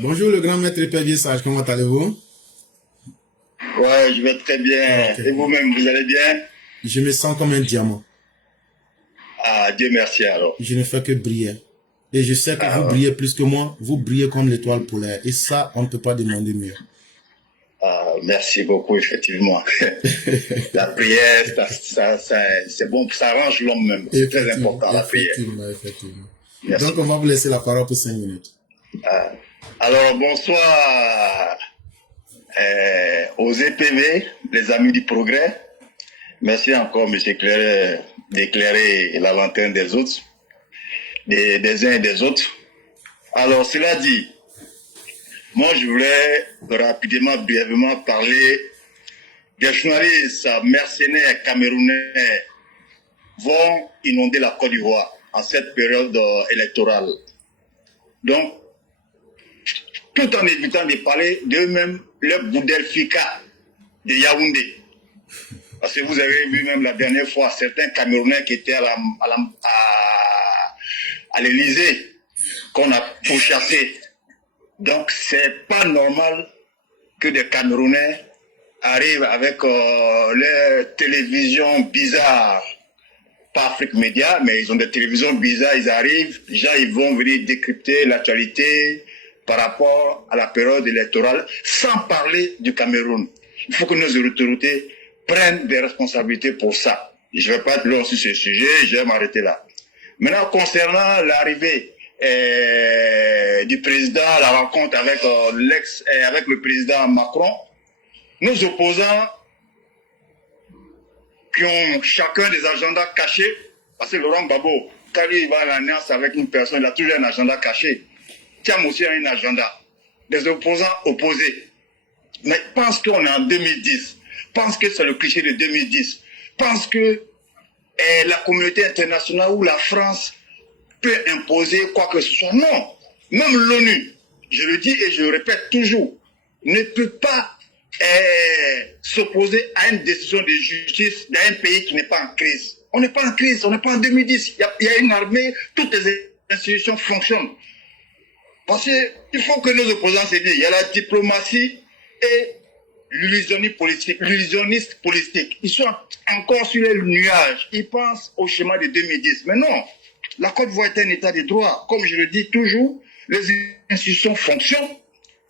Bonjour le grand maître Père Sage, comment allez-vous? Ouais, je vais très bien. Ok. Et vous-même, vous allez bien? Je me sens comme un diamant. Ah, Dieu merci alors. Je ne fais que briller. Et je sais que vous Ah, brillez plus que moi. Vous brillez comme l'étoile polaire. Et ça, on ne peut pas demander mieux. merci beaucoup, effectivement. La prière, c'est bon, ça arrange l'homme même. C'est très Effectivement, important, la prière. effectivement. Merci Donc, on va beaucoup. vous laisser la parole pour 5 minutes. Alors, bonsoir aux EPV, les amis du progrès. Merci encore, M. Claire, d'éclairer la lanterne des autres, des uns et des autres. Alors, cela dit, moi, je voulais rapidement, brièvement parler des journalistes mercenaires camerounais vont inonder la Côte d'Ivoire en cette période électorale. Donc, tout en évitant de parler d'eux-mêmes, le Boudelfika de Yaoundé. Parce que vous avez vu même la dernière fois certains Camerounais qui étaient à l'Élysée, qu'on a pourchassés. Donc, c'est pas normal que des Camerounais arrivent avec leurs télévisions bizarres. Pas Afrique Média, mais ils ont des télévisions bizarres, ils arrivent, les gens ils vont venir décrypter l'actualité par rapport à la période électorale, sans parler du Cameroun. Il faut que nos autorités prennent des responsabilités pour ça. Je ne vais pas être long sur ce sujet, je vais m'arrêter là. Maintenant, concernant l'arrivée du président, la rencontre avec avec le président Macron, nos opposants qui ont chacun des agendas cachés, parce que Laurent Gbagbo, quand lui il va à l'alliance avec une personne, il a toujours un agenda caché. Tiam aussi a un agenda. Des opposants opposés. Mais pense qu'on est en 2010. Pense que c'est le cliché de 2010. Pense que la communauté internationale ou la France peut imposer quoi que ce soit. Non. Même l'ONU, je le dis et je le répète toujours, ne peut pas s'opposer à une décision de justice d'un pays qui n'est pas en crise. On n'est pas en crise, on n'est pas en 2010. Il y a une armée, toutes les institutions fonctionnent. Parce qu'il faut que nos opposants se disent, il y a la diplomatie et l'illusionniste politique. Ils sont encore sur les nuages. Ils pensent au schéma de 2010. Mais non, la Côte d'Ivoire est un état de droit. Comme je le dis toujours, les institutions fonctionnent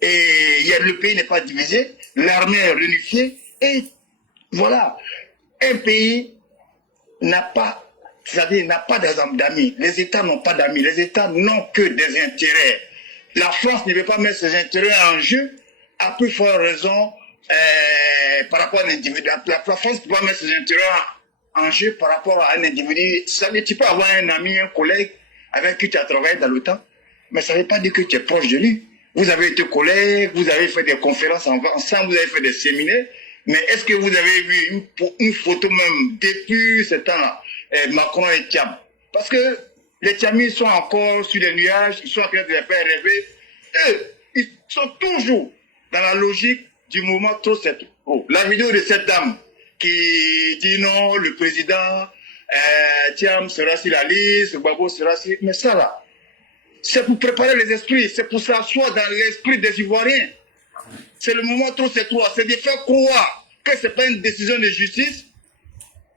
et le pays n'est pas divisé, l'armée est réunifiée et voilà. Un pays n'a pas, c'est-à-dire n'a pas d'amis. Les États n'ont pas d'amis. Les États n'ont que des intérêts. La France ne veut pas mettre ses intérêts en jeu à plus forte raison par rapport à un individu. La France ne peut pas mettre ses intérêts en jeu par rapport à un individu. Ça veut dire tu peux avoir un ami, un collègue avec qui tu as travaillé dans le temps, mais ça ne veut pas dire que tu es proche de lui. Vous avez été collègues, vous avez fait des conférences ensemble, vous avez fait des séminaires, mais est-ce que vous avez vu une photo même depuis ce temps-là, Macron et Thiam? Parce que les Thiamis sont encore sur les nuages, ils sont en train de les faire rêver. Eux, ils sont toujours dans la logique du mouvement trop c'est trop. La vidéo de cette dame qui dit non, le président Thiam sera sur la liste, Gbagbo sera sur... Mais ça là, c'est pour préparer les esprits, c'est pour s'asseoir dans l'esprit des Ivoiriens. C'est le moment trop c'est trop, c'est de faire croire que ce n'est pas une décision de justice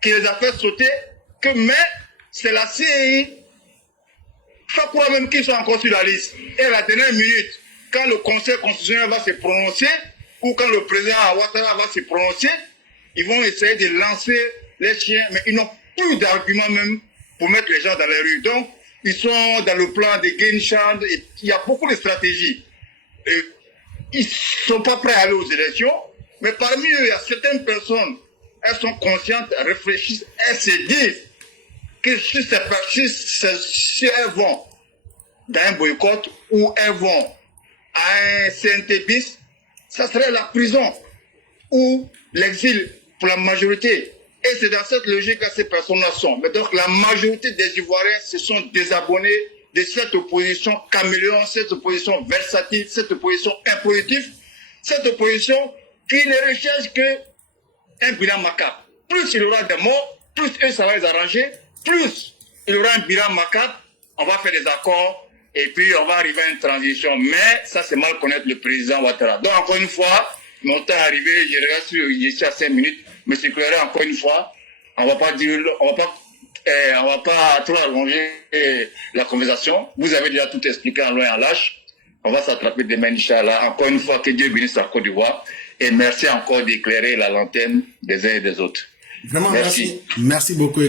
qui les a fait sauter, mais c'est la CEI. Faire croire même qu'ils sont encore sur la liste. Et à la dernière minute, quand le Conseil constitutionnel va se prononcer, ou quand le président Ouattara va se prononcer, ils vont essayer de lancer les chiens, mais ils n'ont plus d'arguments même pour mettre les gens dans les rues. Donc, ils sont dans le plan de Gainshan, il y a beaucoup de stratégies. Et ils ne sont pas prêts à aller aux élections, mais parmi eux, il y a certaines personnes, elles sont conscientes, elles réfléchissent, elles se disent que si elles vont dans un boycott ou elles vont à un CNT bis, ça serait la prison ou l'exil pour la majorité. Et c'est dans cette logique que ces personnes-là sont. Mais donc la majorité des Ivoiriens se sont désabonnés de cette opposition caméléon, cette opposition versatile, cette opposition impositive, cette opposition qui ne recherche qu'un bilan macabre. Plus il y aura des morts, plus eux ça va les arranger, plus il y aura un bilan macabre, on va faire des accords et puis on va arriver à une transition. Mais ça, c'est mal connaître le président Ouattara. Donc, encore une fois, mon temps est arrivé, je regarde sur, je suis à 5 minutes, M. Cléré, encore une fois, on va pas dire, on va pas trop allonger la conversation. Vous avez déjà tout expliqué en long et en large. On va s'attraper demain, Inch'Allah. Encore une fois, que Dieu bénisse la Côte d'Ivoire. Et merci encore d'éclairer la lanterne des uns et des autres. Vraiment, merci beaucoup,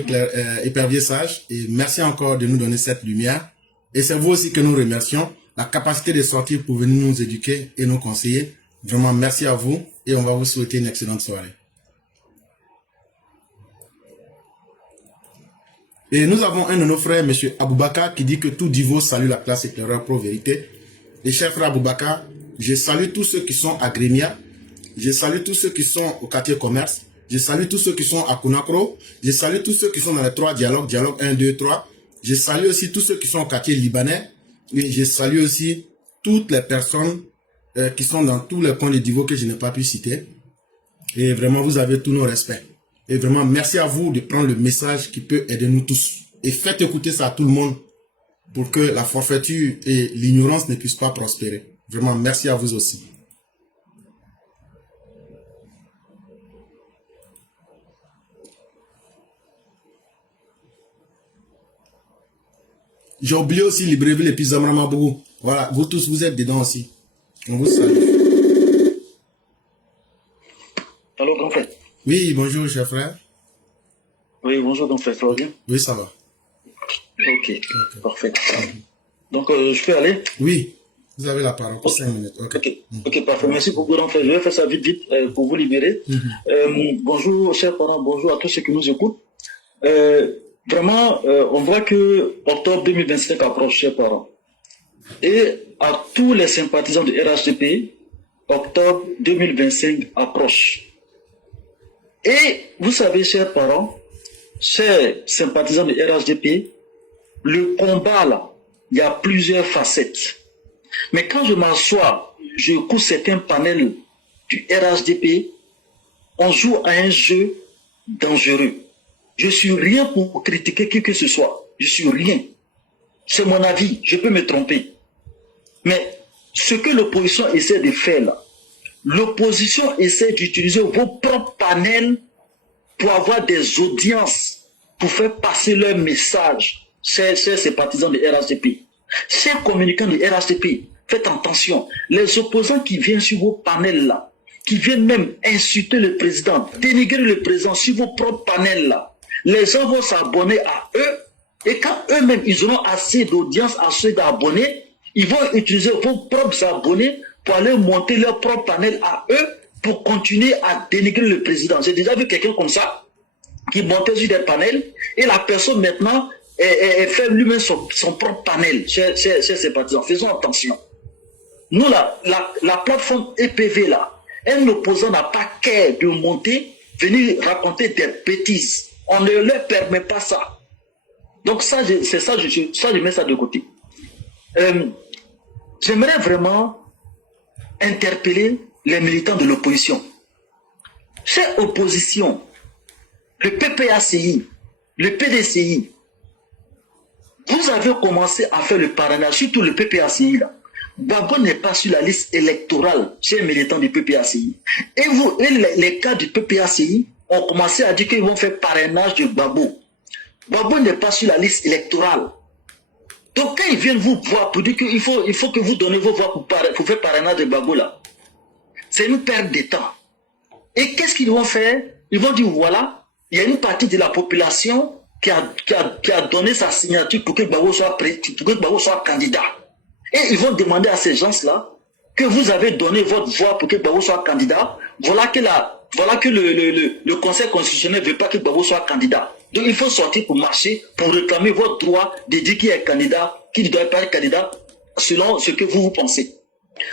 Épervier Sage. Et merci encore de nous donner cette lumière. Et c'est vous aussi que nous remercions. La capacité de sortir pour venir nous éduquer et nous conseiller. Vraiment, merci à vous. Et on va vous souhaiter une excellente soirée. Et nous avons un de nos frères, M. Aboubakar, qui dit que tout Divo salue la classe éclaireur pro-vérité. Et cher frère Aboubakar, je salue tous ceux qui sont à Grémia. Je salue tous ceux qui sont au quartier commerce. Je salue tous ceux qui sont à Conakry. Je salue tous ceux qui sont dans les 3 dialogues, dialogue 1, 2, 3. Je salue aussi tous ceux qui sont au quartier libanais. Et je salue aussi toutes les personnes qui sont dans tous les coins de Divo que je n'ai pas pu citer. Et vraiment, vous avez tous nos respects. Et vraiment, merci à vous de prendre le message qui peut aider nous tous. Et faites écouter ça à tout le monde pour que la forfaiture et l'ignorance ne puissent pas prospérer. Vraiment, merci à vous aussi. J'ai oublié aussi Libreville et puis Zamramabougou. Voilà, vous tous, vous êtes dedans aussi. On vous salue. Allô, grand frère. Oui, bonjour, cher frère. Oui, bonjour, grand frère. Ça va bien? Oui, ça va. Ok, parfait. Donc, je peux aller? Oui, vous avez la parole pour 5 minutes. Ok, parfait. Merci beaucoup, grand frère. Je vais faire ça vite, pour vous libérer. Bonjour, chers parents, bonjour à tous ceux qui nous écoutent. Vraiment, on voit que octobre 2025 approche, chers parents. Et à tous les sympathisants de RHDP, octobre 2025 approche. Et vous savez, chers parents, chers sympathisants de RHDP, le combat là, il y a plusieurs facettes. Mais quand je m'assois, je écoute certains panels du RHDP, on joue à un jeu dangereux. Je suis rien pour critiquer qui que ce soit. Je suis rien. C'est mon avis. Je peux me tromper. Mais ce que l'opposition essaie de faire là, l'opposition essaie d'utiliser vos propres panels pour avoir des audiences, pour faire passer leur message, chers sympathisants de RHDP. Chers communicants de RHDP, faites attention. Les opposants qui viennent sur vos panels là, qui viennent même insulter le président, dénigrer le président sur vos propres panels là, les gens vont s'abonner à eux, et quand eux-mêmes ils auront assez d'audience, assez d'abonnés, ils vont utiliser vos propres abonnés pour aller monter leur propre panel à eux, pour continuer à dénigrer le président. J'ai déjà vu quelqu'un comme ça, qui montait sur des panels, et la personne maintenant fait lui-même son propre panel, chers sympathisants. Faisons attention. Nous, la plateforme EPV là, un opposant n'a pas qu'à de monter, venir raconter des bêtises. On ne leur permet pas ça. Donc ça, c'est ça, je mets ça de côté. J'aimerais vraiment interpeller les militants de l'opposition. Chère opposition, le PPACI, le PDCI, vous avez commencé à faire le parrainage, surtout le PPACI là. Gbagbo n'est pas sur la liste électorale, chers militants du PPACI. Et vous, les cas du PPACI ont commencé à dire qu'ils vont faire parrainage de Gbagbo. Gbagbo n'est pas sur la liste électorale. Donc quand ils viennent vous voir pour dire qu'il faut que vous donnez vos voix pour faire parrainage de Gbagbo là, c'est une perte de temps. Et qu'est-ce qu'ils vont faire? Ils vont dire voilà, il y a une partie de la population qui a donné sa signature pour que Gbagbo soit candidat. Et ils vont demander à ces gens-là que vous avez donné votre voix pour que Gbagbo soit candidat. Voilà que le Conseil constitutionnel ne veut pas que Gbagbo soit candidat. Donc il faut sortir pour marcher, pour réclamer votre droit de dire qui est candidat, qui ne doit pas être candidat, selon ce que vous pensez.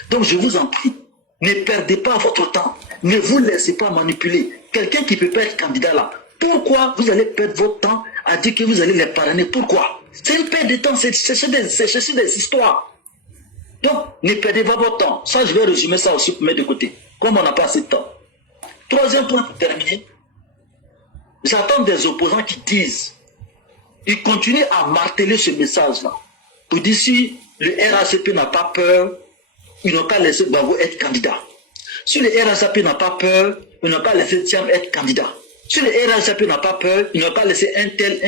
Donc je vous en prie, ne perdez pas votre temps. Ne vous laissez pas manipuler. Quelqu'un qui ne peut pas être candidat là, pourquoi vous allez perdre votre temps à dire que vous allez les parrainer? Pourquoi? C'est une perte de temps, c'est chercher des histoires. Donc, ne perdez pas votre temps. Ça, je vais résumer ça aussi pour mettre de côté. Comme on n'a pas assez de temps. Troisième point pour terminer. J'attends des opposants qui disent, ils continuent à marteler ce message-là. Pour dire si le RHCP n'a pas peur, ils n'ont qu'à laisser Gbagbo être candidat. Si le RHCP n'a pas peur, ils n'ont qu'à laisser Thiam être candidat. Si le RHCP n'a pas peur, ils n'ont qu'à laisser un tel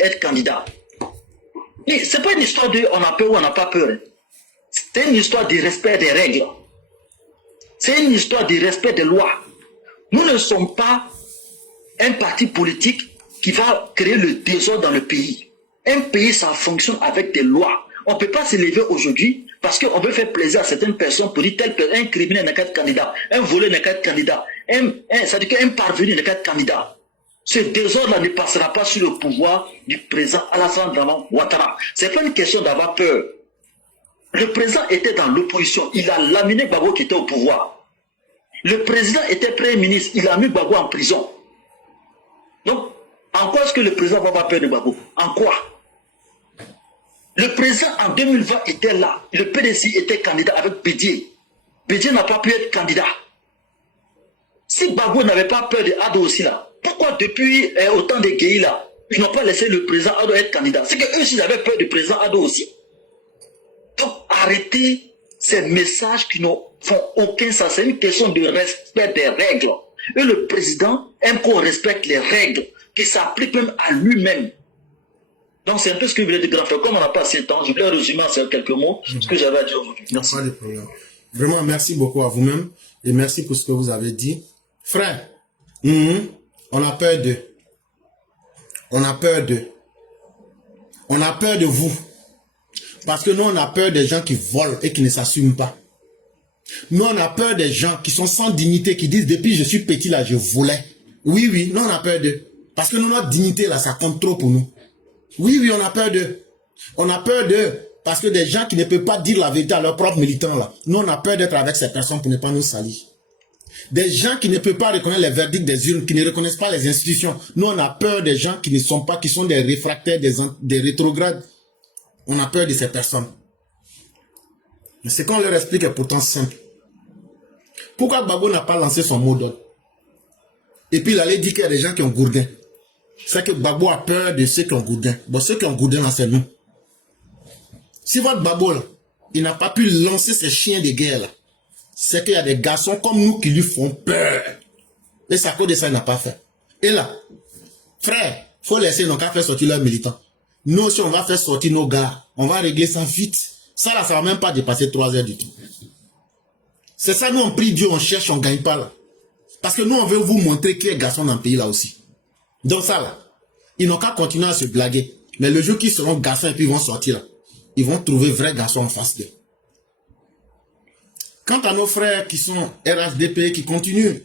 être candidat. Ce n'est pas une histoire de on a peur ou on n'a pas peur. C'est une histoire de respect des règles. C'est une histoire de respect des lois. Nous ne sommes pas un parti politique qui va créer le désordre dans le pays. Un pays, ça fonctionne avec des lois. On ne peut pas se lever aujourd'hui parce qu'on veut faire plaisir à certaines personnes pour dire un criminel n'est qu'un candidat, un voleur n'est qu'un candidat, ça dit qu'un parvenu n'est qu'un candidat. Ce désordre-là ne passera pas sur le pouvoir du président Alassane Dramane Ouattara. Ce n'est pas une question d'avoir peur. Le président était dans l'opposition. Il a laminé Gbagbo qui était au pouvoir. Le président était premier ministre. Il a mis Gbagbo en prison. Donc, en quoi est-ce que le président va avoir peur de Gbagbo? En quoi? Le président en 2020 était là. Le PDC était candidat avec Bédié. Bédié n'a pas pu être candidat. Si Gbagbo n'avait pas peur de Ado aussi là, pourquoi depuis autant de Guéhi là, ils n'ont pas laissé le président Ado être candidat? C'est qu'eux aussi avaient peur du président Ado aussi. Donc arrêtez ces messages qui ne font aucun sens. C'est une question de respect des règles. Et le président aime qu'on respecte les règles, qui s'appliquent même à lui-même. Donc c'est un peu ce que je voulais dire, grand frère. Comme on n'a pas assez de temps, je voulais résumer en quelques mots ce que j'avais à dire aujourd'hui. Merci. Pas de problème. Vraiment, merci beaucoup à vous-même et merci pour ce que vous avez dit. Frère, on a peur de. On a peur de. On a peur de vous. Parce que nous, on a peur des gens qui volent et qui ne s'assument pas. Nous, on a peur des gens qui sont sans dignité, qui disent depuis je suis petit là, je volais. Oui, oui, nous, on a peur d'eux. Parce que nous, notre dignité là, ça compte trop pour nous. Oui, oui, on a peur d'eux. On a peur d'eux parce que des gens qui ne peuvent pas dire la vérité à leurs propres militants là. Nous, on a peur d'être avec ces personnes pour ne pas nous salir. Des gens qui ne peuvent pas reconnaître les verdicts des urnes, qui ne reconnaissent pas les institutions. Nous, on a peur des gens qui ne sont pas, qui sont des réfractaires, des rétrogrades. On a peur de ces personnes. Mais ce qu'on leur explique est pourtant simple. Pourquoi Gbagbo n'a pas lancé son mot d'ordre? Et puis il allait dire qu'il y a des gens qui ont gourdin. C'est que Gbagbo a peur de ceux qui ont gourdin. Bon, ceux qui ont gourdin, là, c'est nous. Si votre Gbagbo, là, il n'a pas pu lancer ces chiens de guerre, là, c'est qu'il y a des garçons comme nous qui lui font peur. Et c'est à cause de ça, il n'a pas fait. Et là, frère, il faut laisser nos gars faire sortir leurs militants. Nous aussi, on va faire sortir nos gars. On va régler ça vite. Ça, là, ça va même pas dépasser 3 heures du tout. C'est ça, nous, on prie Dieu, on cherche, on ne gagne pas, là. Parce que nous, on veut vous montrer qu'il y a des garçons dans le pays, là aussi. Donc ça, là, ils n'ont qu'à continuer à se blaguer. Mais le jour qu'ils seront garçons et puis ils vont sortir, là, ils vont trouver vrais garçons en face d'eux. Quant à nos frères qui sont RHDP, qui continuent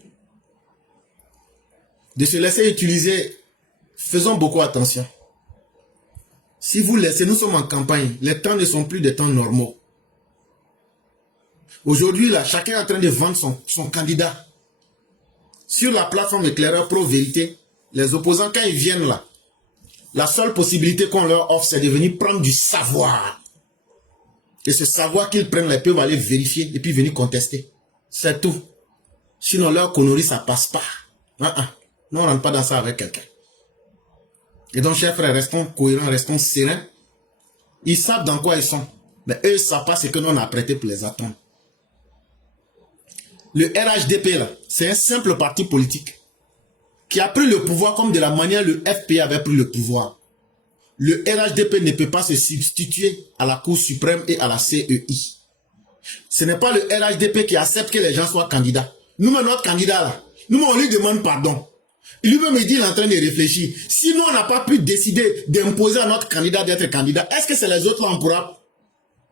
de se laisser utiliser, faisons beaucoup attention. Si vous laissez, nous sommes en campagne, les temps ne sont plus des temps normaux. Aujourd'hui, là, chacun est en train de vendre son candidat. Sur la plateforme Éclaireur Pro Vérité, les opposants, quand ils viennent là, la seule possibilité qu'on leur offre, c'est de venir prendre du savoir. Et ce savoir qu'ils prennent, ils peuvent aller vérifier et puis venir contester. C'est tout. Sinon, leur connerie, ça passe pas. Nous, on ne rentre pas dans ça avec quelqu'un. Et donc, chers frères, restons cohérents, restons sereins. Ils savent dans quoi ils sont. Mais eux, ils ne savent pas ce que nous, on a prêté pour les attendre. Le RHDP, là, c'est un simple parti politique qui a pris le pouvoir comme de la manière le FPI avait pris le pouvoir. Le RHDP ne peut pas se substituer à la Cour suprême et à la CEI. Ce n'est pas le RHDP qui accepte que les gens soient candidats. Nous-mêmes, notre candidat, là, nous-mêmes, on lui demande pardon. Lui-même, il dit, il est en train de réfléchir. Si nous, on n'a pas pu décider d'imposer à notre candidat d'être candidat, est-ce que c'est les autres là, on pourra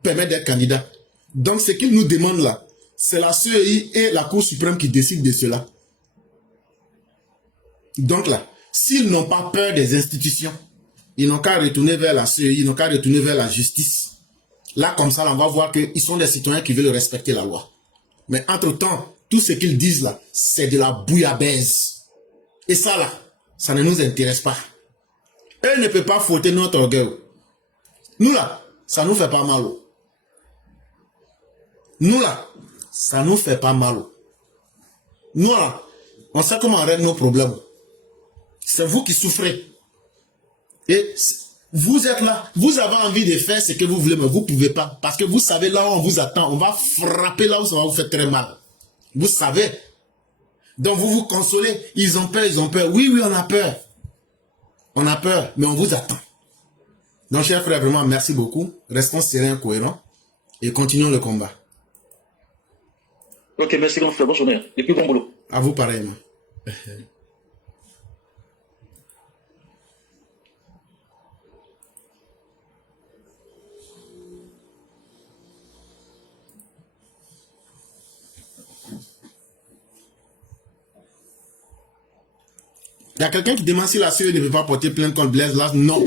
permettre d'être candidat? Donc, ce qu'il nous demande là, c'est la CEI et la Cour suprême qui décident de cela. Donc là, s'ils n'ont pas peur des institutions, ils n'ont qu'à retourner vers la CEI, ils n'ont qu'à retourner vers la justice. Là, comme ça, là, on va voir qu'ils sont des citoyens qui veulent respecter la loi. Mais entre-temps, tout ce qu'ils disent là, c'est de la bouillabaisse. Et ça là, ça ne nous intéresse pas. Eux ne peuvent pas fouetter notre orgueil. Nous là, ça nous fait pas mal. Nous là, ça nous fait pas mal. Nous là, on sait comment on règle nos problèmes. C'est vous qui souffrez. Et Vous êtes là, vous avez envie de faire ce que vous voulez, mais vous ne pouvez pas. Parce que vous savez là où on vous attend, on va frapper là où ça va vous faire très mal. Vous savez. Donc vous vous consolez. Ils ont peur, ils ont peur. Oui, oui, on a peur. On a peur, mais on vous attend. Donc, chers frères, vraiment, merci beaucoup. Restons sereins, cohérents et continuons le combat. Ok, merci grand frère, bonne journée. Et puis bon boulot. À vous pareillement. Il y a quelqu'un qui demande si la CE ne peut pas porter plainte contre Blaise Las. Non.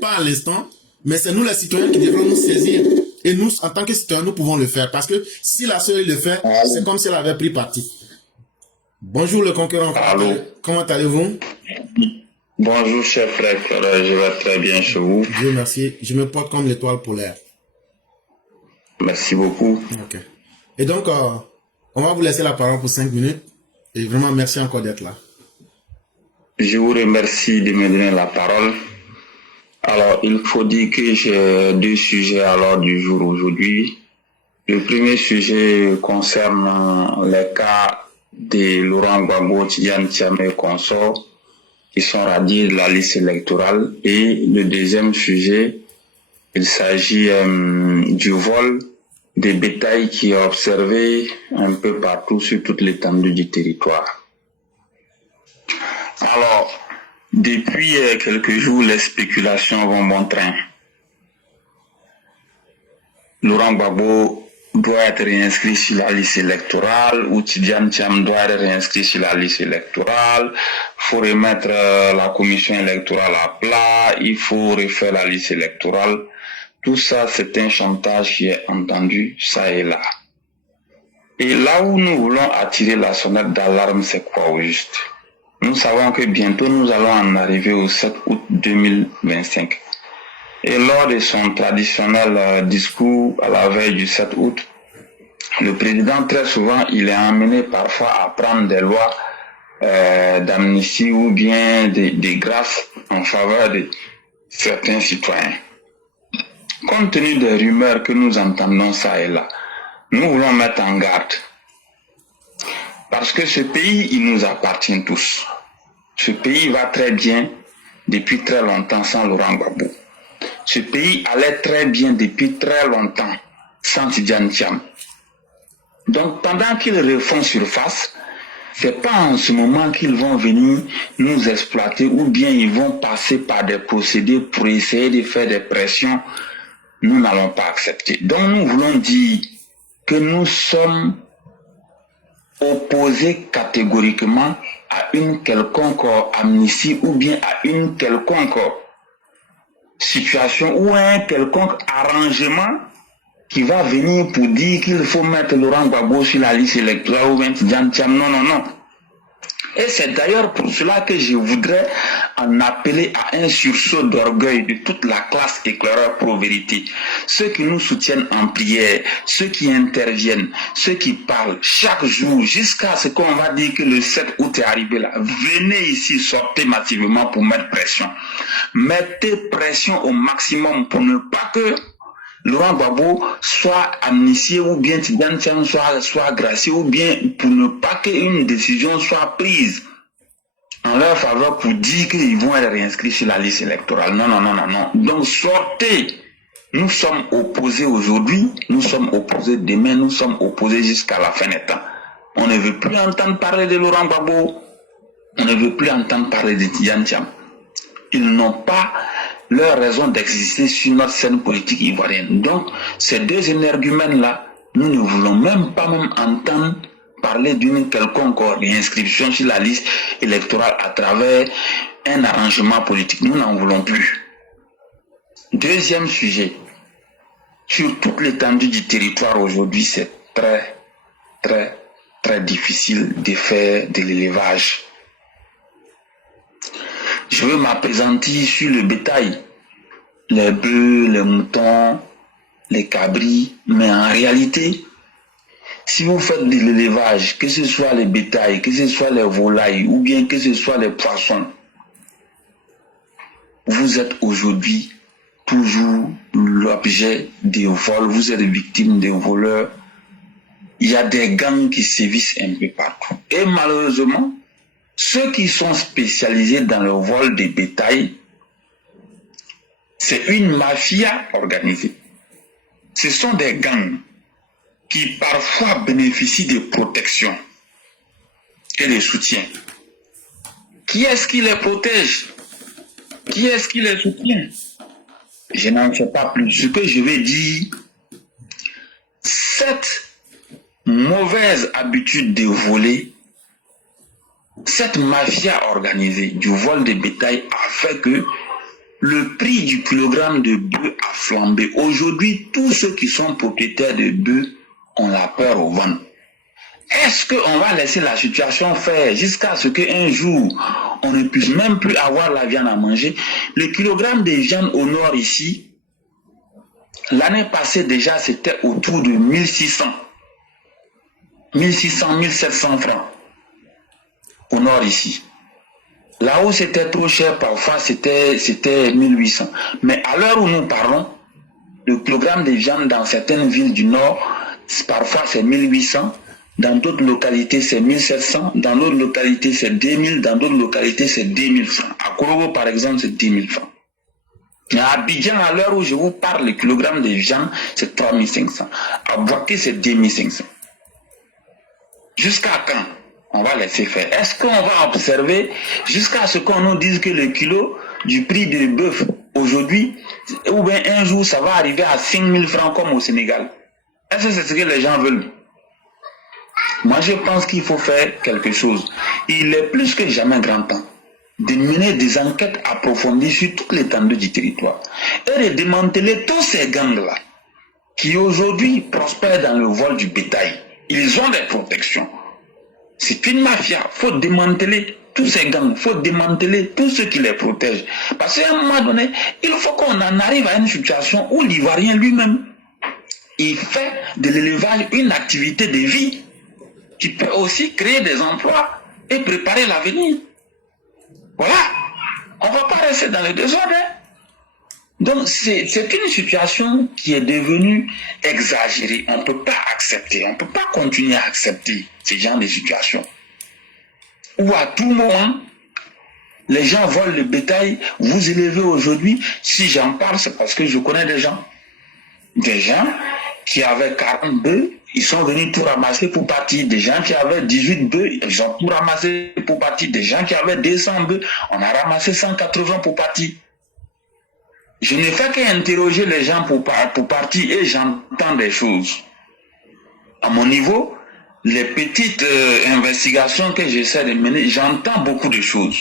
Pas à l'instant. Mais c'est nous les citoyens qui devrons nous saisir. Et nous, en tant que citoyens, nous pouvons le faire. Parce que si la CE le fait, c'est comme si elle avait pris parti. Bonjour le concurrent. Allô. Comment allez-vous? Bonjour cher frère, je vais très bien chez vous. Dieu merci. Je me porte comme l'étoile polaire. Merci beaucoup. Ok. Et donc, on va vous laisser la parole pour 5 minutes. Et vraiment, merci encore d'être là. Je vous remercie de me donner la parole. Alors, il faut dire que j'ai 2 sujets à l'ordre du jour aujourd'hui. Le premier sujet concerne les cas de Laurent Gbagbo, Tidjane Thiam et consorts qui sont radiés de la liste électorale. Et le deuxième sujet, il s'agit du vol des bétails qui est observé un peu partout sur toute l'étendue du territoire. Alors, depuis quelques jours, les spéculations vont bon train. Laurent Gbagbo doit être réinscrit sur la liste électorale, ou Tidjane Thiam doit être réinscrit sur la liste électorale. Il faut remettre la commission électorale à plat, il faut refaire la liste électorale. Tout ça, c'est un chantage qui est entendu, ça et là. Et là où nous voulons attirer la sonnette d'alarme, c'est quoi au juste? Nous savons que bientôt nous allons en arriver au 7 août 2025. Et lors de son traditionnel discours à la veille du 7 août, le président très souvent il est amené parfois à prendre des lois d'amnistie ou bien des grâces en faveur de certains citoyens. Compte tenu des rumeurs que nous entendons ça et là, nous voulons mettre en garde. Parce que ce pays, il nous appartient tous. Ce pays va très bien depuis très longtemps sans Laurent Gbagbo. Ce pays allait très bien depuis très longtemps sans Tidjane Thiam. Donc pendant qu'ils refont surface, c'est pas en ce moment qu'ils vont venir nous exploiter ou bien ils vont passer par des procédés pour essayer de faire des pressions. Nous n'allons pas accepter. Donc nous voulons dire que nous sommes opposés catégoriquement à une quelconque amnistie ou bien à une quelconque situation ou à un quelconque arrangement qui va venir pour dire qu'il faut mettre Laurent Gbagbo sur la liste électorale ou bien Tidjane Thiam. Non, non, non. Et c'est d'ailleurs pour cela que je voudrais en appeler à un sursaut d'orgueil de toute la classe éclaireur pro-vérité. Ceux qui nous soutiennent en prière, ceux qui interviennent, ceux qui parlent chaque jour jusqu'à ce qu'on va dire que le 7 août est arrivé là. Venez ici, sortez massivement pour mettre pression. Mettez pression au maximum pour ne pas que Laurent Gbagbo soit amnistié ou bien Tidjane Thiam soit gracié ou bien pour ne pas qu'une décision soit prise en leur faveur pour dire qu'ils vont être réinscrits sur la liste électorale. Non, non, non, non, non. Donc sortez. Nous sommes opposés aujourd'hui, nous sommes opposés demain, nous sommes opposés jusqu'à la fin des temps. On ne veut plus entendre parler de Laurent Gbagbo, on ne veut plus entendre parler de Tidjane Thiam. Ils n'ont pas leur raison d'exister sur notre scène politique ivoirienne. Donc, ces deux énergumènes-là, nous ne voulons même pas entendre parler d'une quelconque réinscription sur la liste électorale à travers un arrangement politique. Nous n'en voulons plus. Deuxième sujet, sur toute l'étendue du territoire aujourd'hui, c'est très, très, très difficile de faire de l'élevage. Je veux m'appesantir sur le bétail, les bœufs, les moutons, les cabris, mais en réalité, si vous faites de l'élevage, que ce soit les bétails, que ce soit les volailles ou bien que ce soit les poissons, vous êtes aujourd'hui toujours l'objet des vols, vous êtes victime des voleurs. Il y a des gangs qui sévissent un peu partout. Et malheureusement, ceux qui sont spécialisés dans le vol des bétails, c'est une mafia organisée. Ce sont des gangs qui parfois bénéficient de protection et de soutien. Qui est-ce qui les protège? Qui est-ce qui les soutient? Je n'en sais pas plus. Ce que je vais dire, cette mauvaise habitude de voler, cette mafia organisée du vol de bétail a fait que le prix du kilogramme de bœuf a flambé. Aujourd'hui, tous ceux qui sont propriétaires de bœufs ont la peur au ventre. Est-ce qu'on va laisser la situation faire jusqu'à ce qu'un jour, on ne puisse même plus avoir la viande à manger? Le kilogramme de viande au nord ici, l'année passée déjà, c'était autour de 1600, 1700 francs au nord ici. Là où c'était trop cher, parfois c'était 1800. Mais à l'heure où nous parlons, le kilogramme de viande dans certaines villes du nord, parfois c'est 1800. Dans d'autres localités, c'est 1700. Dans d'autres localités, c'est 2000. Dans d'autres localités, c'est 2000 francs. À Korogo, par exemple, c'est 10 000 francs. Et à Abidjan, à l'heure où je vous parle, le kilogramme de viande, c'est 3500. À Boaké, c'est 2500. Jusqu'à quand on va laisser faire? Est-ce qu'on va observer jusqu'à ce qu'on nous dise que le kilo du prix de bœuf aujourd'hui, ou bien un jour, ça va arriver à 5000 francs comme au Sénégal? Est-ce que c'est ce que les gens veulent? Moi, je pense qu'il faut faire quelque chose. Il est plus que jamais grand temps de mener des enquêtes approfondies sur toute l'étendue du territoire et de démanteler tous ces gangs-là qui aujourd'hui prospèrent dans le vol du bétail. Ils ont des protections. C'est une mafia. Il faut démanteler tous ces gangs. Il faut démanteler tous ceux qui les protègent. Parce qu'à un moment donné, il faut qu'on en arrive à une situation où l'Ivoirien lui-même, il fait de l'élevage une activité de vie qui peut aussi créer des emplois et préparer l'avenir. Voilà. On ne va pas rester dans le désordre. Donc, c'est une situation qui est devenue exagérée. On ne peut pas accepter, on ne peut pas continuer à accepter ce genre de situation. Où à tout moment, les gens volent le bétail. Vous élevez aujourd'hui, si j'en parle, c'est parce que je connais des gens. Des gens qui avaient 40 bœufs, ils sont venus tout ramasser pour partir. Des gens qui avaient 18 bœufs, ils ont tout ramassé pour partir. Des gens qui avaient 200 bœufs, on a ramassé 180 pour partir. Je ne fais qu'interroger les gens pour partir et j'entends des choses. À mon niveau, les petites investigations que j'essaie de mener, j'entends beaucoup de choses.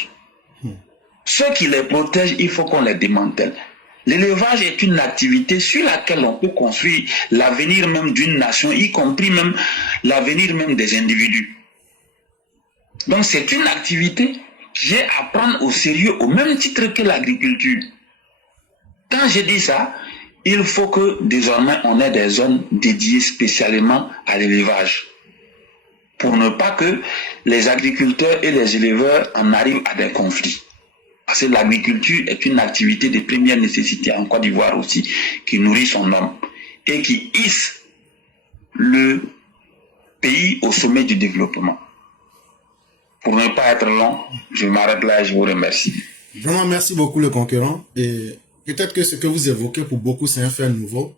Ceux qui les protègent, il faut qu'on les démantèle. L'élevage est une activité sur laquelle on peut construire l'avenir même d'une nation, y compris même l'avenir même des individus. Donc c'est une activité qui est à prendre au sérieux au même titre que l'agriculture. Quand je dis ça, il faut que désormais on ait des zones dédiées spécialement à l'élevage. Pour ne pas que les agriculteurs et les éleveurs en arrivent à des conflits. Parce que l'agriculture est une activité de première nécessité en Côte d'Ivoire aussi, qui nourrit son homme et qui hisse le pays au sommet du développement. Pour ne pas être long, je m'arrête là et je vous remercie. Vraiment, merci beaucoup le concurrent. Et peut-être que ce que vous évoquez pour beaucoup, c'est un fait nouveau.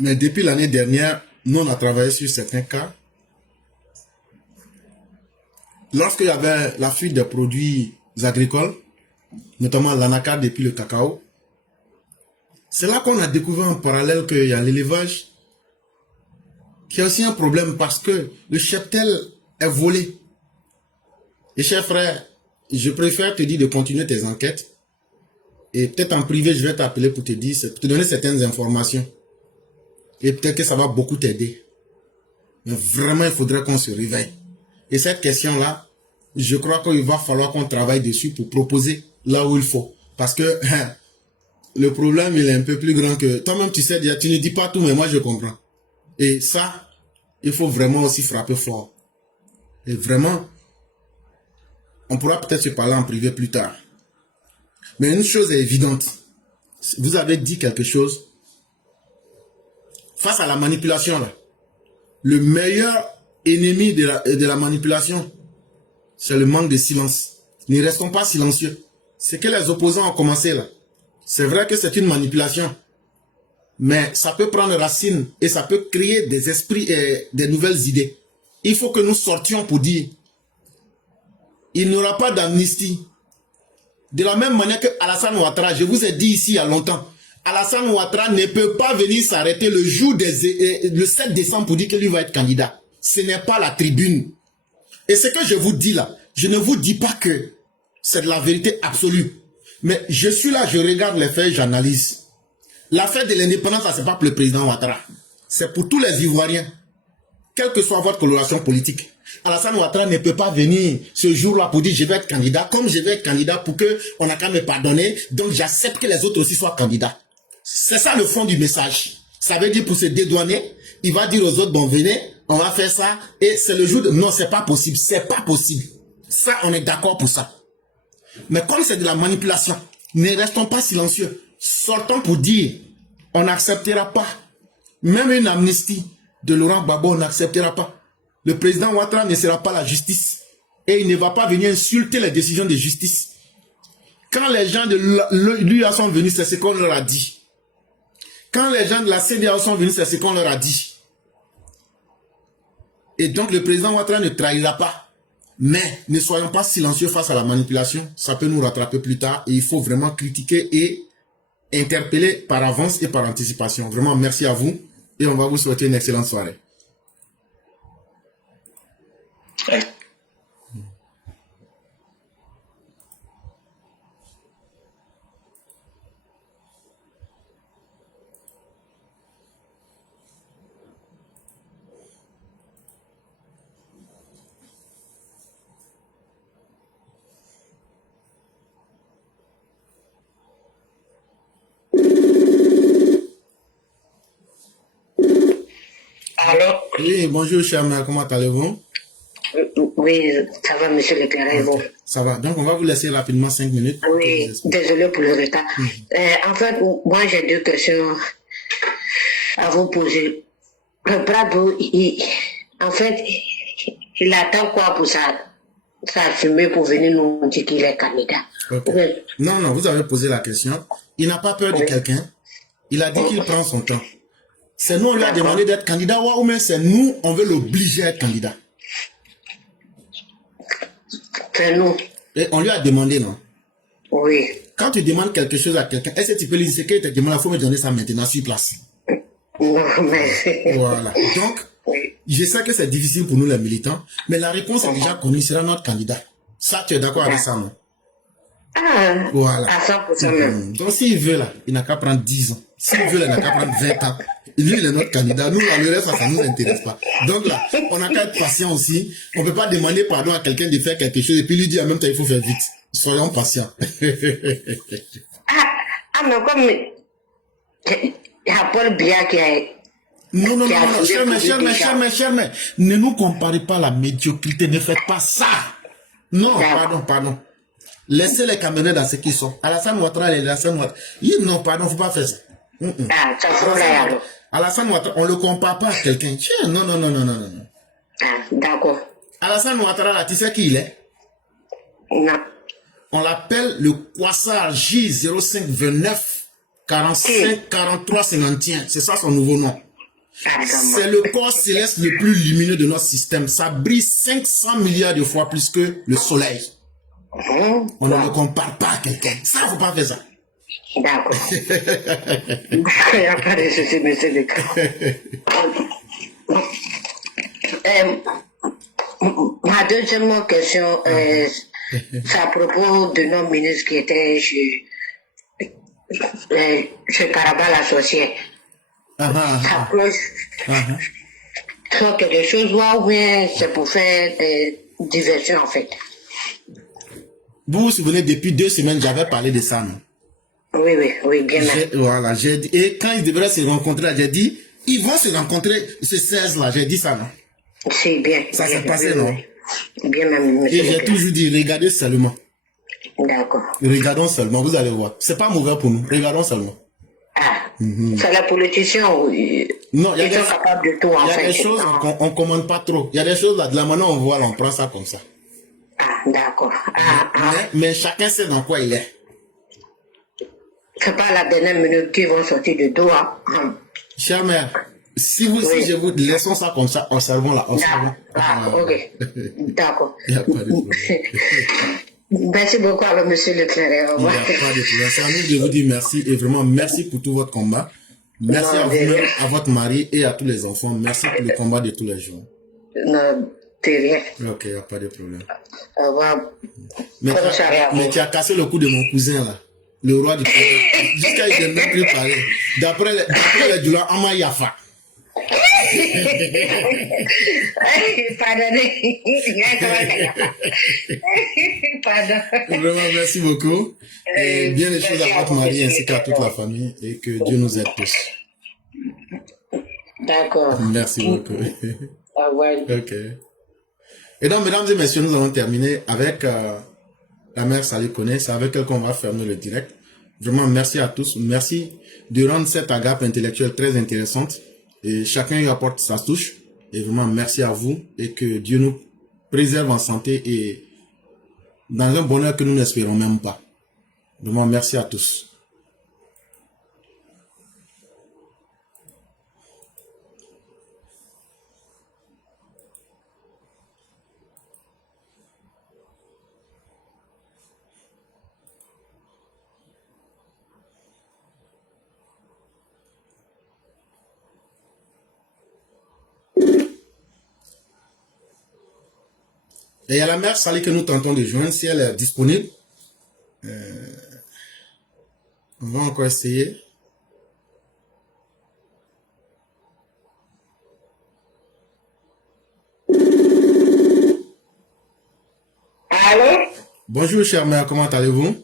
Mais depuis l'année dernière, nous, on a travaillé sur certains cas. Lorsqu'il y avait la fuite des produits agricoles, notamment l'anacarde et puis le cacao, c'est là qu'on a découvert en parallèle qu'il y a l'élevage qui est aussi un problème parce que le cheptel est volé. Et cher frère, je préfère te dire de continuer tes enquêtes et peut-être en privé je vais t'appeler pour te dire, pour te donner certaines informations et peut-être que ça va beaucoup t'aider. Mais vraiment il faudrait qu'on se réveille. Et cette question-là, je crois qu'il va falloir qu'on travaille dessus pour proposer là où il faut. Parce que le problème, il est un peu plus grand que... Toi-même, tu sais, tu ne dis pas tout, mais moi, je comprends. Et ça, il faut vraiment aussi frapper fort. Et vraiment, on pourra peut-être se parler en privé plus tard. Mais une chose est évidente. Vous avez dit quelque chose. Face à la manipulation, là, le meilleur ennemi de la manipulation, c'est le manque de silence. Ne restons pas silencieux. Ce que les opposants ont commencé là, c'est vrai que c'est une manipulation. Mais ça peut prendre racine et ça peut créer des esprits et des nouvelles idées. Il faut que nous sortions pour dire, il n'y aura pas d'amnistie. De la même manière que Alassane Ouattara, je vous ai dit ici il y a longtemps, Alassane Ouattara ne peut pas venir s'arrêter le jour le 7 décembre pour dire que lui va être candidat. Ce n'est pas la tribune. Et ce que je vous dis là, je ne vous dis pas que c'est de la vérité absolue. Mais je suis là, je regarde les faits, j'analyse. L'affaire de l'indépendance, ce n'est pas pour le président Ouattara. C'est pour tous les Ivoiriens. Quelle que soit votre coloration politique. Alassane Ouattara ne peut pas venir ce jour-là pour dire je vais être candidat, comme je vais être candidat pour qu'on n'a qu'à me pardonner, donc j'accepte que les autres aussi soient candidats. C'est ça le fond du message. Ça veut dire pour se dédouaner, il va dire aux autres, bon venez, on va faire ça, et c'est le jour de... Non, c'est pas possible, c'est pas possible. Ça, on est d'accord pour ça. Mais comme c'est de la manipulation, ne restons pas silencieux. Sortons pour dire, on n'acceptera pas. Même une amnistie de Laurent Gbagbo, on n'acceptera pas. Le président Ouattara ne sera pas la justice. Et il ne va pas venir insulter les décisions de justice. Quand les gens de l'UA sont venus, c'est ce qu'on leur a dit. Quand les gens de la CEDEAO sont venus, c'est ce qu'on leur a dit. Et donc le président Ouattara ne trahira pas. Mais ne soyons pas silencieux face à la manipulation. Ça peut nous rattraper plus tard. Et il faut vraiment critiquer et interpeller par avance et par anticipation. Vraiment, merci à vous. Et on va vous souhaiter une excellente soirée. Alors, Oui, bonjour cher mère, comment allez-vous? oui, ça va, monsieur le Père, et vous? Ça va, donc on va vous laisser rapidement 5 minutes. Oui, désolé pour le retard. En fait, moi j'ai deux questions à vous poser. Le Prado, en fait, il attend quoi pour s'assumer pour venir nous dire qu'il est candidat? Okay. Non, non, vous avez posé la question. Il n'a pas peur de quelqu'un. Il a dit qu'il prend son temps. C'est nous, on lui a demandé d'être candidat, ou même c'est nous, on veut l'obliger à être candidat. C'est nous. Et on lui a demandé, non? Oui. Quand tu demandes quelque chose à quelqu'un, est-ce que tu peux lui dire ce qu'il te demande, il faut me donner ça maintenant sur place. Non, mais... Voilà. Donc, je sais que c'est difficile pour nous les militants, mais la réponse est déjà connue, sera notre candidat. Ça, tu es d'accord avec ça, non? Ah, Voilà. à 100% même. Donc, s'il veut, là, il n'a qu'à prendre 10 ans. S'il veut, là, il n'a qu'à prendre 20 ans. Lui, il est notre candidat. Nous, le reste, ça ne nous intéresse pas. Donc là, on n'a qu'à être patient aussi. On ne peut pas demander pardon à quelqu'un de faire quelque chose et puis lui dire en même temps, il faut faire vite. Soyons patients. Mais comme il y a Paul Biya qui a... Non, cher mère, ne nous comparez pas à la médiocrité. Ne faites pas ça. Non, pardon. Laissez les Camerounais dans ce qu'ils sont. Alassane Ouattara, non, pardon, faut pas faire ça. Ah, ça faut là. Alassane Ouattara, on le compare pas à quelqu'un. Non. Ah, d'accord. Alassane Ouattara, là, tu sais qui il est? Non. On l'appelle le Quasar J0529 45 43 51. C'est ça son nouveau nom. C'est le corps céleste le plus lumineux de notre système. Ça brille 500 milliards de fois plus que le soleil. On ne le compare pas à quelqu'un. Ça, faut pas faire ça. D'accord. Il n'y a pas de souci, monsieur le ma deuxième question, c'est à propos de nos ministres qui étaient chez Karabal associé. Ça cloche. Donc, des choses, ou bien c'est pour faire des diversions, en fait. Vous vous souvenez, depuis 2 semaines, j'avais parlé de ça, non? Oui, bien même. Voilà, j'ai dit, et quand ils devraient se rencontrer, j'ai dit, ils vont se rencontrer ce 16 là, j'ai dit ça, non? C'est bien. Ça s'est passé, non? Bien même, monsieur. Et j'ai toujours dit, regardez seulement. D'accord. Regardons seulement, vous allez voir. C'est pas mauvais pour nous. Regardons seulement. Ah, c'est la politicienne. Non, Ils sont capables de tout, en fait. Il y a des choses qu'on commande pas trop. Il y a des choses là, de la manière on voit, là, on prend ça comme ça. Ah, d'accord. Mais chacun sait dans quoi il est. C'est pas la dernière minute qu'ils vont sortir de dos. Chère mère, si je vous laissons ça comme ça, observons là. Ok. D'accord. Il n'y a pas de problème. Merci beaucoup à monsieur Leclerc. Il n'y a pas de problème. C'est à nous de vous dire merci et vraiment merci pour tout votre combat. Merci à vous-même, à votre mari et à tous les enfants. Merci pour le combat de tous les jours. Non, t'es rien. Ok, il n'y a pas de problème. Au revoir. Mais tu as cassé le cou de mon cousin là, le roi du Congo. Jusqu'à il ne même plus parler. D'après les Djoula, Ama Yafa. Pardon. Vraiment, merci beaucoup. Et bien les choses à votre mari ainsi qu'à toute la famille et que Dieu nous aide tous. D'accord. Merci beaucoup. Au revoir. Ok. Et donc, mesdames et messieurs, nous allons terminer avec la mère Salih Koné. C'est avec elle qu'on va fermer le direct. Vraiment, merci à tous. Merci de rendre cette agape intellectuelle très intéressante. Et chacun y apporte sa touche. Et vraiment, merci à vous. Et que Dieu nous préserve en santé et dans un bonheur que nous n'espérons même pas. Vraiment, merci à tous. Et il y a la mère Salih que nous tentons de joindre, si elle est disponible. On va encore essayer. Allô? Bonjour, chère mère, comment allez-vous?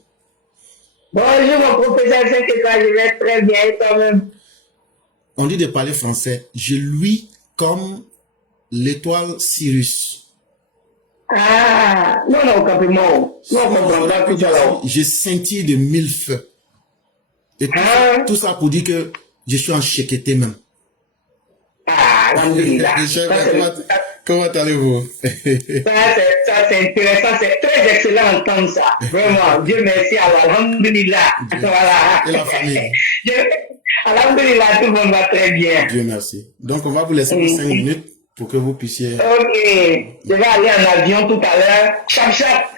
Bonjour, mon professeur, c'est que toi, je vais très bien, et toi-même? On dit de parler français. Je luis comme l'étoile Sirius. Ah, non, compliment. Non, compliment. Je scintille de 1000 feux. Et tout ça pour dire que je suis en chéqueté même. Ah, alhamdulillah. Comment allez-vous? Ça, c'est intéressant, c'est très excellent d'entendre ça. Vraiment, Dieu merci, alhamdulillah. Voilà. Et la famille? Alhamdulillah, tout le monde va très bien. Dieu merci. Donc, on va vous laisser pour 5 minutes pour que vous puissiez... Ok, je vais aller en avion tout à l'heure. Chap, chap.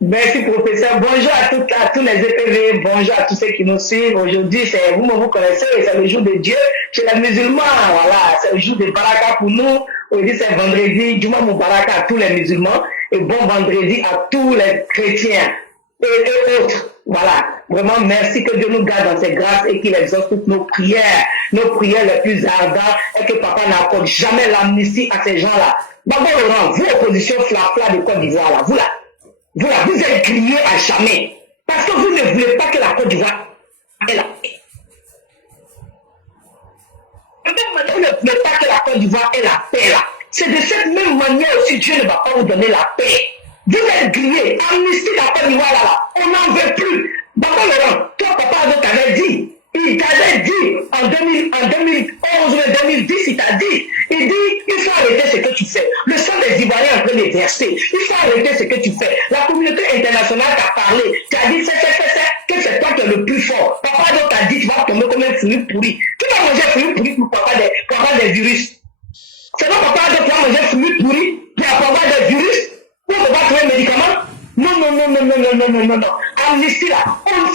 Merci, professeur. Bonjour à tous les EPV. Bonjour à tous ceux qui nous suivent. Aujourd'hui, vous connaissez, c'est le jour de Dieu chez les musulmans. Voilà, c'est le jour de Baraka pour nous. Aujourd'hui, c'est vendredi. Juma Moubaraka à tous les musulmans. Et bon vendredi à tous les chrétiens et autres. Voilà. Vraiment, merci que Dieu nous garde dans ses grâces et qu'il exauce toutes nos prières les plus ardentes et que Papa n'accorde jamais l'amnistie à ces gens-là. D'abord, Laurent, vous, opposition flafla de Côte d'Ivoire, là, vous êtes crié à jamais. Parce que vous ne voulez pas que la Côte d'Ivoire ait la paix. Vous ne voulez pas que la Côte d'Ivoire ait la paix, là. C'est de cette même manière aussi Dieu ne va pas vous donner la paix. Vous êtes grillés, amnistie la Côte d'Ivoire là, on n'en veut plus. D'abord Laurent, toi papa Ado t'avait dit, il t'avait dit en 2011 ou 2010, il t'a dit, il faut arrêter ce que tu fais. Le sang des Ivoiriens est en train de verser, il faut arrêter ce que tu fais. La communauté internationale t'a parlé, t'a dit, que c'est toi qui es le plus fort. Papa Ado t'a dit, tu vas tomber comme un fruit pourri. Tu vas manger un fruit pourri pour avoir des virus. C'est pas papa Ado qui va manger un fruit pourri pour avoir des virus. Pour pouvoir trouver un médicament? Non. Amnistie là,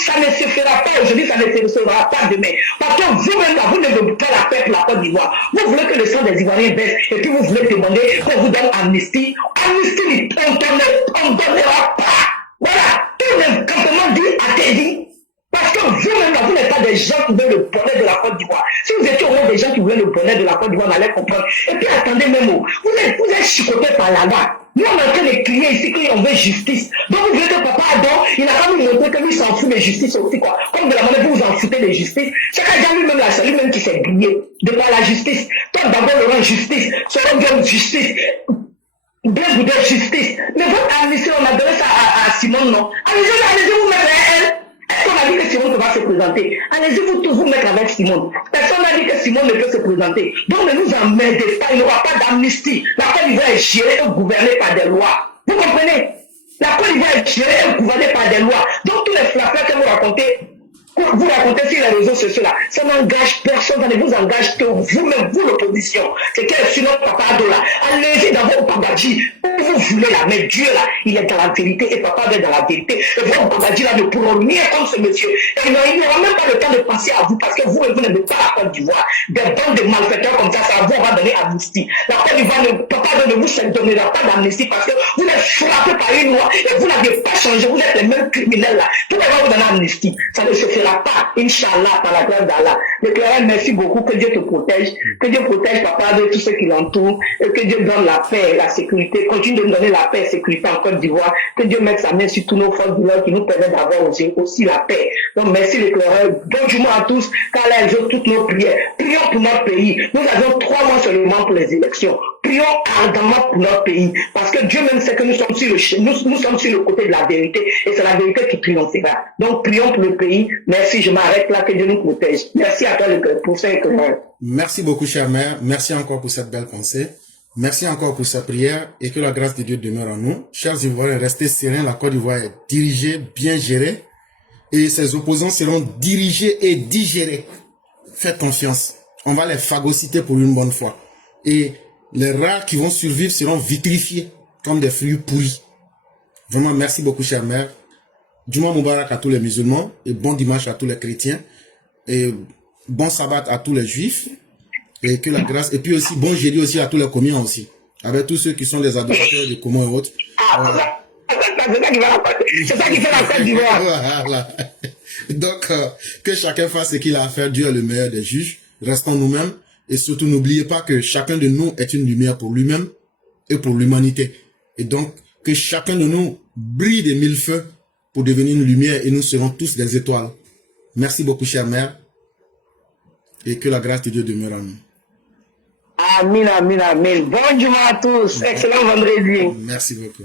ça ne se fera pas aujourd'hui, ça ne se fera pas demain. Parce que vous-même là, vous ne voulez pas la paix pour la Côte d'Ivoire. Vous voulez que le sang des Ivoiriens baisse et puis vous voulez demander qu'on vous donne amnistie. Amnistie, on ne donnera pas. Voilà, tout le campement dit interdit. Parce que vous-même là, vous n'êtes pas des gens qui veulent le bonheur de la Côte d'Ivoire. Si vous étiez au moins des gens qui voulaient le bonheur de la Côte d'Ivoire, on allait comprendre. Et puis attendez même, vous êtes chicotés par là-bas. Nous, on est en train de crier ici qu'on veut justice. Donc, vous voulez que Papa Adam, il a pas nous montré que lui s'en fout de justice aussi, quoi. Comme de la manière que vous en foutez de justice. C'est qu'à lui-même là, c'est lui-même qui s'est grillé de par la justice. Toi, d'abord, Laurent, justice. Selon Dieu, justice. bien vous de justice. Mais votre amnistie, on a donné ça à Simone, non? Allez-y vous mettre elle. Est-ce qu'on a dit que Simone ne peut pas se présenter? Allez-y vous tous vous mettre avec Simone. Personne n'a dit que Simone ne peut se présenter. Donc ne nous emmerdez pas, il n'y aura pas d'amnistie. La Côte d'Ivoire est gérée et gouvernée par des lois. Vous comprenez? La Côte d'Ivoire est gérée et gouvernée par des lois. Donc tous les flappeurs que vous racontez sur les réseaux sociaux là, ça n'engage personne, ça ne vous engage que vous-même, vous l'opposition. C'est qu'elle est sur notre papa Adola. Allez-y dans vos Babadji, où vous voulez là, mais Dieu là, il est dans la vérité et papa est dans la vérité. Et vos Babadji là ne pourront rien contre ce monsieur. Et il n'aura même pas le temps de penser à vous parce que vous n'aimez pas la Côte d'Ivoire. Des bandes de malfaiteurs comme ça vous, on va donner amnistie. La Côte d'Ivoire ne vous donnera pas d'amnistie parce que vous êtes frappé par une loi et vous n'avez pas changé, vous êtes les mêmes criminels là. Pourquoi va vous donner amnistie? Ça ne se fera pas, Inch'Allah, par la grâce d'Allah. Le clerc, merci beaucoup, que Dieu te protège, que Dieu protège papa de tous ceux qui l'entourent, et que Dieu donne la paix et la sécurité, continue de nous donner la paix et la sécurité en Côte d'Ivoire, que Dieu mette sa main sur tous nos forces de l'ordre qui nous permettent d'avoir aussi la paix. Donc merci le clerc, bon dimanche à tous, car là, elles ont toutes nos prières. Prions pour notre pays. Nous avons 3 mois seulement pour les élections. Prions ardemment pour notre pays, parce que Dieu même sait que nous sommes sur le côté de la vérité, et c'est la vérité qui triomphera. Donc prions pour le pays. Merci, je m'arrête là, que Dieu nous protège. Merci à toi pour ça. Merci beaucoup, chère mère. Merci encore pour cette belle pensée. Merci encore pour cette prière et que la grâce de Dieu demeure en nous. Chers Ivoiriens, restez sereins. La Côte d'Ivoire est dirigée, bien gérée, et ses opposants seront dirigés et digérés. Faites confiance. On va les phagocyter pour une bonne fois. Et les rares qui vont survivre seront vitrifiés comme des fruits pourris. Vraiment, merci beaucoup, chère mère. Juma Moubarak à tous les musulmans et bon dimanche à tous les chrétiens et bon sabbat à tous les juifs et que la grâce, et puis aussi bon jeudi aussi à tous les communs aussi, avec tous ceux qui sont des adorateurs des communs et autres. C'est ça qui fait la Côte d'Ivoire. Voilà. Donc, que chacun fasse ce qu'il a à faire. Dieu est le meilleur des juges. Restons nous-mêmes. Et surtout, n'oubliez pas que chacun de nous est une lumière pour lui-même et pour l'humanité. Et donc, que chacun de nous brille des 1000 feux pour devenir une lumière et nous serons tous des étoiles. Merci beaucoup, chère mère. Et que la grâce de Dieu demeure en nous. Amen, amen, amen. Bon dimanche à tous. Excellent vendredi. Merci beaucoup.